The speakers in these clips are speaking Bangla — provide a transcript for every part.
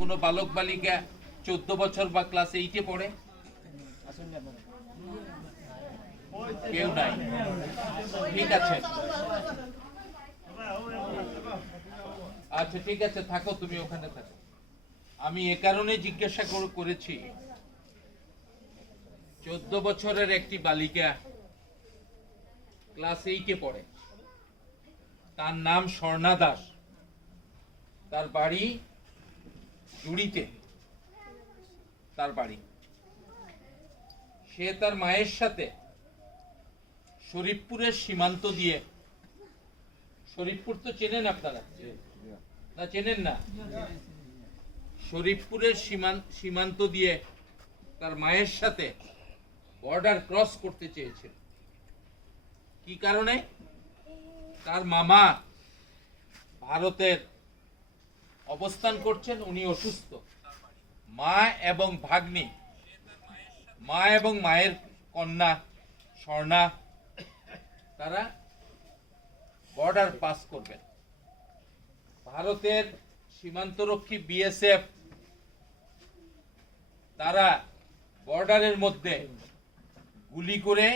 কোনো বালক বালিকা 14 বছর বা ক্লাস 8-এ পড়ে? কেউ নাই। ঠিক আছে, আচ্ছা ঠিক আছে, থাকো, তুমি ওখানে থাকো। আমি এ কারণে জিজ্ঞাসা করেছি, 14 বছরের একটি বালিকা ক্লাস 8-এ পড়ে, তার নাম স্বর্ণা দাস, তার বাড়ি জুড়িতে, তার বাড়ি। সে তার মায়ের সাথে শরীফপুরের সীমান্ত দিয়ে, শরীফপুর তো চেনেন আপনারা না? চেনেন না? শরীফপুরের সীমান্ত দিয়ে তার মায়ের সাথে বর্ডার ক্রস করতে চেয়েছিল। কি কারণে? তার মামা ভারতের অবস্থান করছেন, উনি অসুস্থ। মা এবং ভাগ্নি, মা এবং মায়ের কন্যা স্বর্ণা, তারা বর্ডার পাস করবেন। ভারতের সীমান্তরক্ষী বিএসএফ তারা বর্ডারের মধ্যে গুলি করে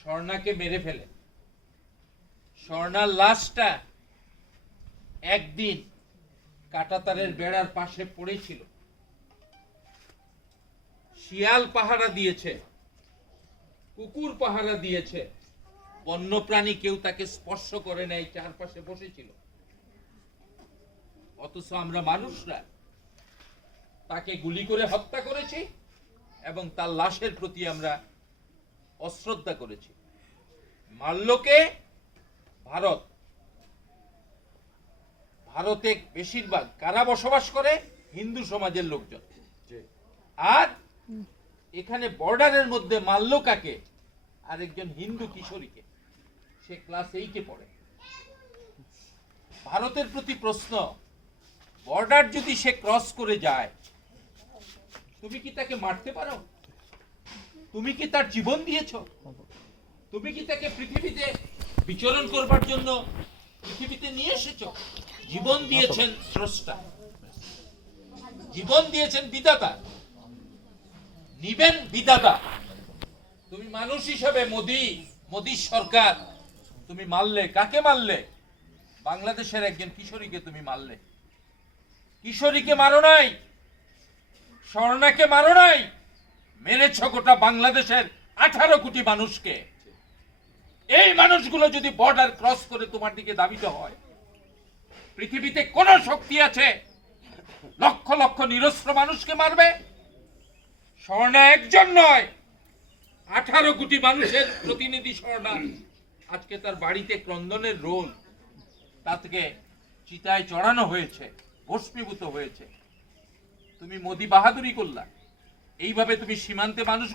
স্বর্ণাকে মেরে ফেলে। স্বর্ণার লাশটা একদিন কাঁটাতারের বেড়ার পাশে পড়েছিল। শিয়াল পাহারা দিয়েছে, কুকুর পাহারা দিয়েছে, বন্যপ্রাণী কেউ তাকে স্পর্শ করে নাই, চারপাশে বসেছিল। অথচ আমরা মানুষরা তাকে গুলি করে হত্যা করেছি এবং তার লাশের প্রতি আমরা অশ্রদ্ধা করেছি। মাল্যকে ভারত, ভারতে বেশিরভাগ কারা বসবাস করে? হিন্দু সমাজের লোকজন। আর এখানে বর্ডারের মধ্যে মাল্য কাকে? আরেকজন হিন্দু কিশোরীকে। সে ক্লাস 8-এ পড়ে। ভারতের প্রতি প্রশ্ন, বর্ডার যদি সে ক্রস করে যায়, তুমি কি তাকে মারতে পারো? তুমি কি তার জীবন দিয়েছো? তুমি কি তাকে পৃথিবীতে বিচরণ করবার জন্য পৃথিবীতে নিয়ে এসেছো? জীবন দিয়েছেন স্রষ্টা, জীবন দিয়েছেন বিধাতা, নিবেন বিধাতা। তুমি মানুষ হিসাবে মোদী সরকার, তুমি মারলে। কাকে মারলে? বাংলাদেশের একজন কিশোরীকে তুমি মারলে। কিশোরীকে মারো নাই, স্বর্ণাকে মারো নাই, মেরেছ গোটা বাংলাদেশের 18 কোটি মানুষকে। এই মানুষগুলো যদি বর্ডার ক্রস করে তোমার দিকে ধাবিত হয়, পৃথিবীতে কোন শক্তি আছে লক্ষ লক্ষ নিরস্ত্র মানুষকে মারবে? স্বর্ণা একজন নয়, 18 কোটি মানুষের প্রতিনিধি স্বর্ণা। আজকে তার বাড়িতে ক্রন্দনের রোল, তাকে চিতায় চড়ানো হয়েছে, ভস্মীভূত হয়েছে। তুমি মোদি বাহাদুরি করলা। এইভাবে তুমি সীমান্তে মানুষগুলো